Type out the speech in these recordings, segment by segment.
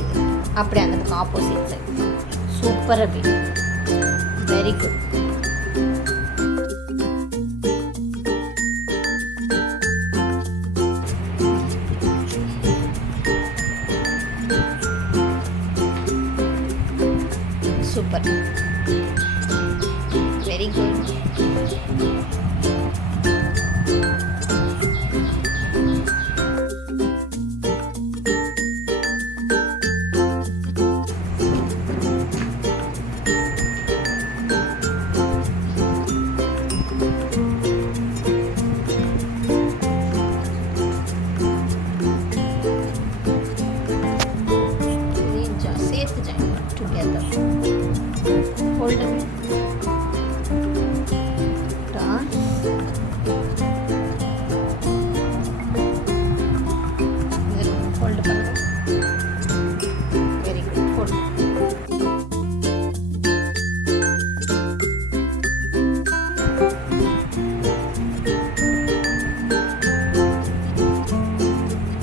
இது அப்படியே அந்த opposite side. Super Abhi, very good. Super, very good. சேர்த்து join together. Hold it. Turn. Hold பண்ணுங்க. Very good. Hold.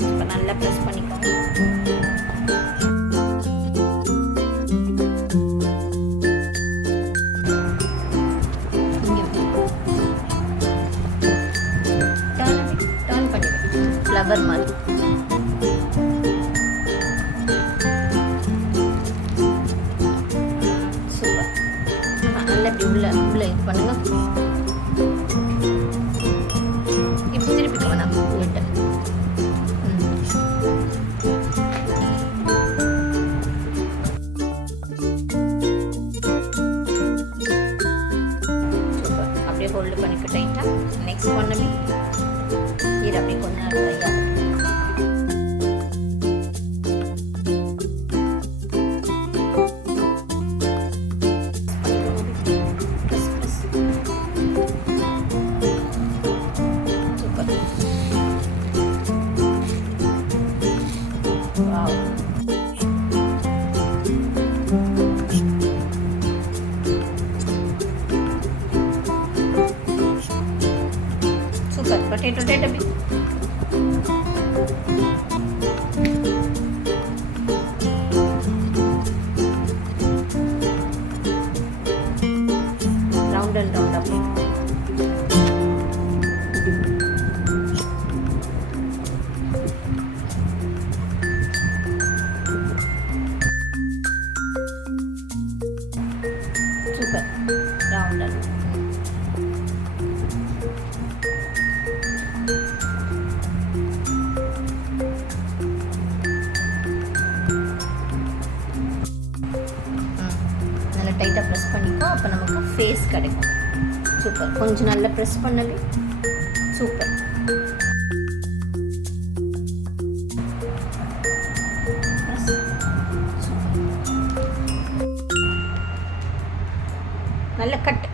இப்ப நல்லா பிரஸ் பண்ணிக்கோங்க. ஃப்ளவர் மாதிரி சூப்பர். நல்லா இப்படி உள்ள இது பண்ணுங்க. இப்படி திருப்பி வேணாம் விட்டு. சூப்பர். அப்படியே ஹோல்டு பண்ணிக்க டைட்டா. நெக்ஸ்ட் பண்ணவே இது அப்படியே கொஞ்ச நேரம் ட்ரை ஆகும். சூப்பர். வாவ். சூப்பர். பொட்டேட்டோ டேட்டபி. ரவுண்ட் அண்ட் ரவுண்ட் அப்படி. சூப்பர். ரவுண்ட் அண்ட் நல்லா டைட்டாக ப்ரெஸ் பண்ணிக்கோ. அப்போ நமக்கு ஃபேஸ் கிடைக்கும். சூப்பர். கொஞ்சம் நல்லா ப்ரெஸ் பண்ணவே. சூப்பர். நல்ல கட்.